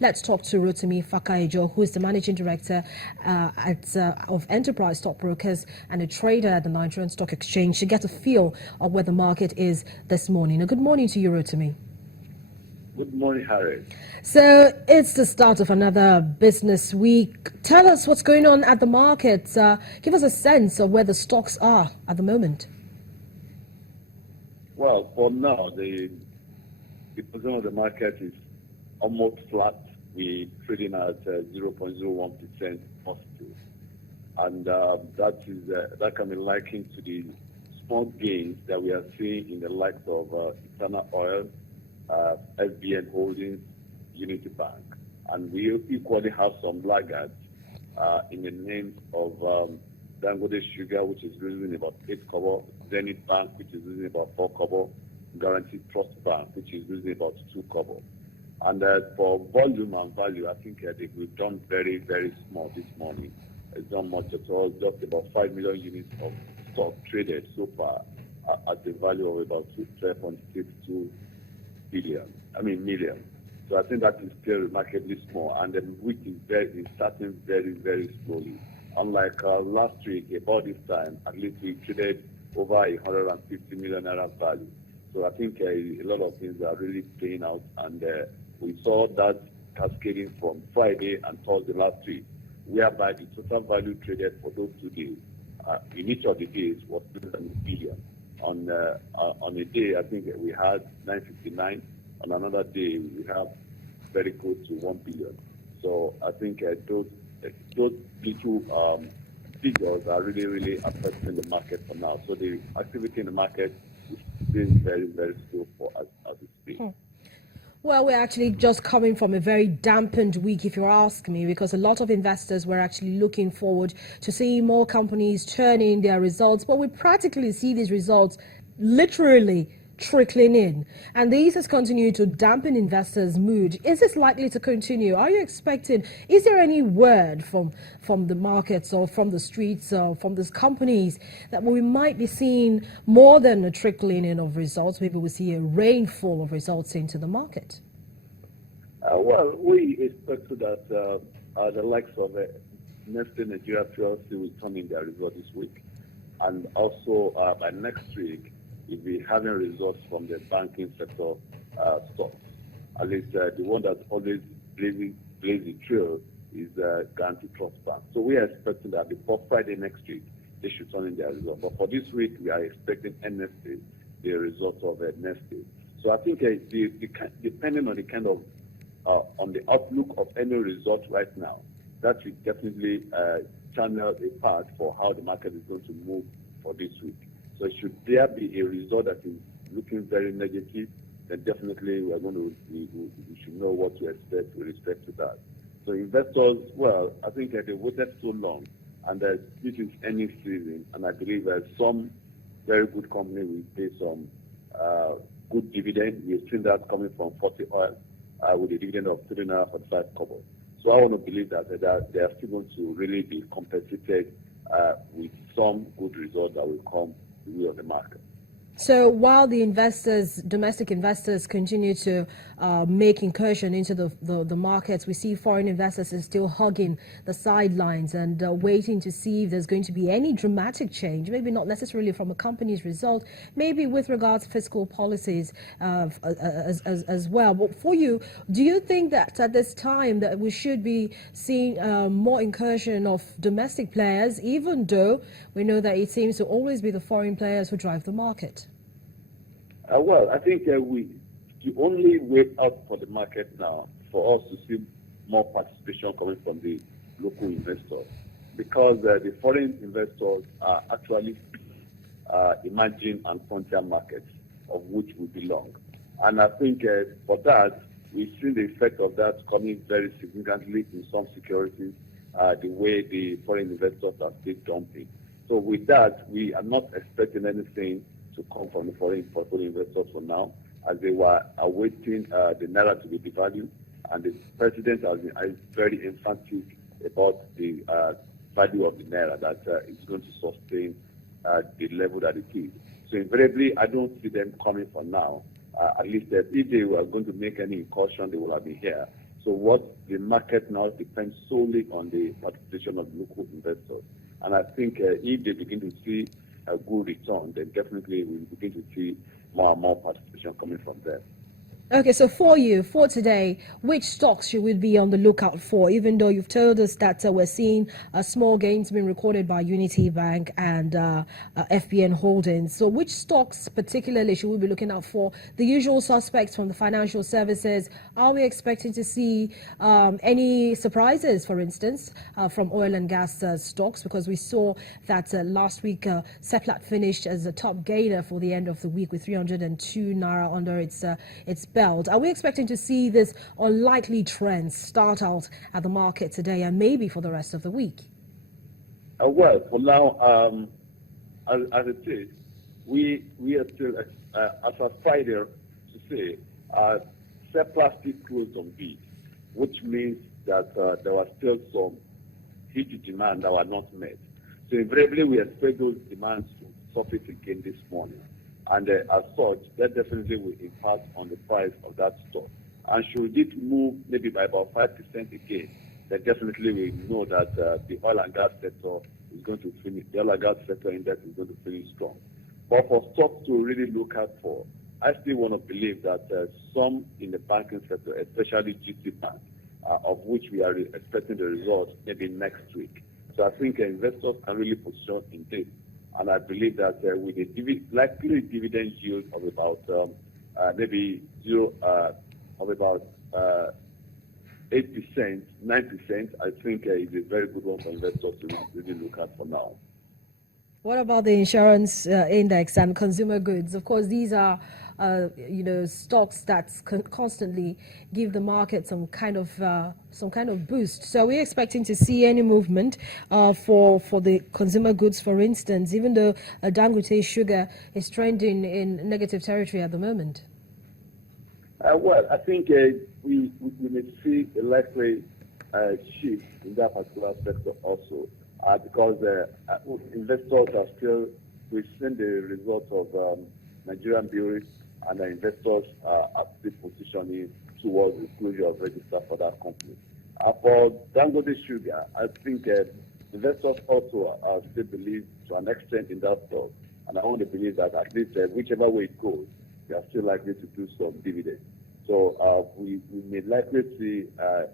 Let's talk to Rotimi Fakaijo, who is the Managing Director of Enterprise Stockbrokers and a trader at the Nigerian Stock Exchange, to get a feel of where the market is this morning. Good morning to you, Rotimi. Good morning, Harry. So it's the start of another business week. Tell us what's going on at the market. Give us a sense of where the stocks are at the moment. Well, for now, the position of the market is almost flat. We're trading at 0.01% positive. And that can be likened to the small gains that we are seeing in the likes of Eternal Oil, SBN Holdings, Unity Bank. And we equally have some laggards in the names of Dangote Sugar, which is losing about 8 kobo, Zenith Bank, which is losing about 4 kobo, Guaranteed Trust Bank, which is losing about 2 kobo. And for volume and value, I think we've done very, very small this morning. It's not much at all, just about 5 million units of stock traded so far at the value of about 12.62 million. So I think that is still remarkably small, and the week is starting very, very slowly. Unlike last week, about this time, at least we traded over 150 million naira value. So I think a lot of things are really playing out, and we saw that cascading from Friday and Thursday last week, whereby the total value traded for those 2 days in each of the days was 1 billion. On a day, I think we had 959. On another day, we have very close to 1 billion. So I think those little figures are really, really affecting the market for now. So the activity in the market is being very, very slow for us as we speak. Well, we're actually just coming from a very dampened week, if you ask me, because a lot of investors were actually looking forward to seeing more companies turning their results. But we practically see these results literally trickling in. And this has continued to dampen investors' mood. Is this likely to continue? Are you expecting, is there any word from the markets or from the streets or from these companies that we might be seeing more than a trickling in of results? Maybe we'll see a rainfall of results into the market. Well, we expect that the likes of Nestle Nigeria PLC will turn in their result this week. And also by next week, we'll be having results from the banking sector stocks. At least the one that always blazing the trail is Guaranteed Trust Bank. So we are expecting that before Friday next week, they should turn in their results. But for this week, we are expecting NSA, the results of Nestle. So I think depending on the kind of on the outlook of any result right now, that will definitely channel a path for how the market is going to move for this week. So should there be a result that is looking very negative, then definitely we should know what to expect with respect to that. So investors, well, I think they waited so long, and this is any season, and I believe that some very good company will pay some good dividend. We've seen that coming from 40 Oil with a dividend of 3.45 kobo. So I want to believe that they are still going to really be compensated with some good results that will come the way of the market. So while the domestic investors continue to make incursion into the markets, we see foreign investors are still hugging the sidelines and waiting to see if there's going to be any dramatic change, maybe not necessarily from a company's result, maybe with regards to fiscal policies as well. But for you, do you think that at this time that we should be seeing more incursion of domestic players, even though we know that it seems to always be the foreign players who drive the market? Well, I think the only way out for the market now for us to see more participation coming from the local investors, because the foreign investors are actually emerging and frontier markets of which we belong. And I think for that, we've seen the effect of that coming very significantly in some securities, the way the foreign investors are still dumping. So with that, we are not expecting anything to come from the foreign portfolio investors for now, as they were awaiting the naira to be devalued, and the president has been very emphatic about the value of the naira, that it's going to sustain the level that it is. So invariably, I don't see them coming for now. At least if they were going to make any incursion, they would have been here. So what the market now depends solely on the participation of local investors. And I think if they begin to see a good return, then definitely we will begin to see more and more participation coming from them. Okay, so for you, for today, which stocks should we be on the lookout for? Even though you've told us that we're seeing small gains being recorded by Unity Bank and FBN Holdings. So which stocks particularly should we be looking out for? The usual suspects from the financial services. Are we expecting to see any surprises, for instance, from oil and gas stocks? Because we saw that last week Seplat finished as the top gainer for the end of the week with 302 Naira under its belt. Are we expecting to see this unlikely trend start out at the market today and maybe for the rest of the week? Well, for now, as it is, we are still, as a Friday to say, Seplat still closed on bid, which means that there was still some huge demand that were not met. So invariably, we expect those demands to surface again this morning. And as such, that definitely will impact on the price of that stock. And should it move maybe by about 5% again, then definitely we know that the oil and gas sector is going to finish, the oil and gas sector index is going to finish strong. But for stocks to really look out for, I still want to believe that some in the banking sector, especially GT Bank, of which we are expecting the results maybe next week. So I think investors can really position in this. And I believe that with a likely dividend yield of about maybe of about 8%, 9%, I think is a very good one for investors to really look at for now. What about the insurance index and consumer goods? Of course, these are stocks that constantly give the market some kind of boost. So are we expecting to see any movement for the consumer goods, for instance, even though Dangote sugar is trending in negative territory at the moment? Well, I think we may see a likely shift in that particular sector also, because investors are still, we've seen the results of Nigerian breweries, and the investors are still positioning towards the closure of register for that company. For Dangote sugar, I think investors also still believe to an extent in that stock, and I want to believe that at least whichever way it goes, they are still likely to do some dividends. So we may likely see a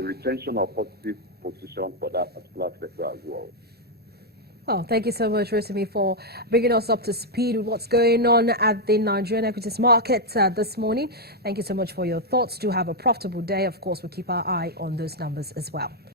retention of positive position for that particular sector as well. Well, thank you so much, Rotimi, for bringing us up to speed with what's going on at the Nigerian equities market this morning. Thank you so much for your thoughts. Do have a profitable day. Of course, we'll keep our eye on those numbers as well.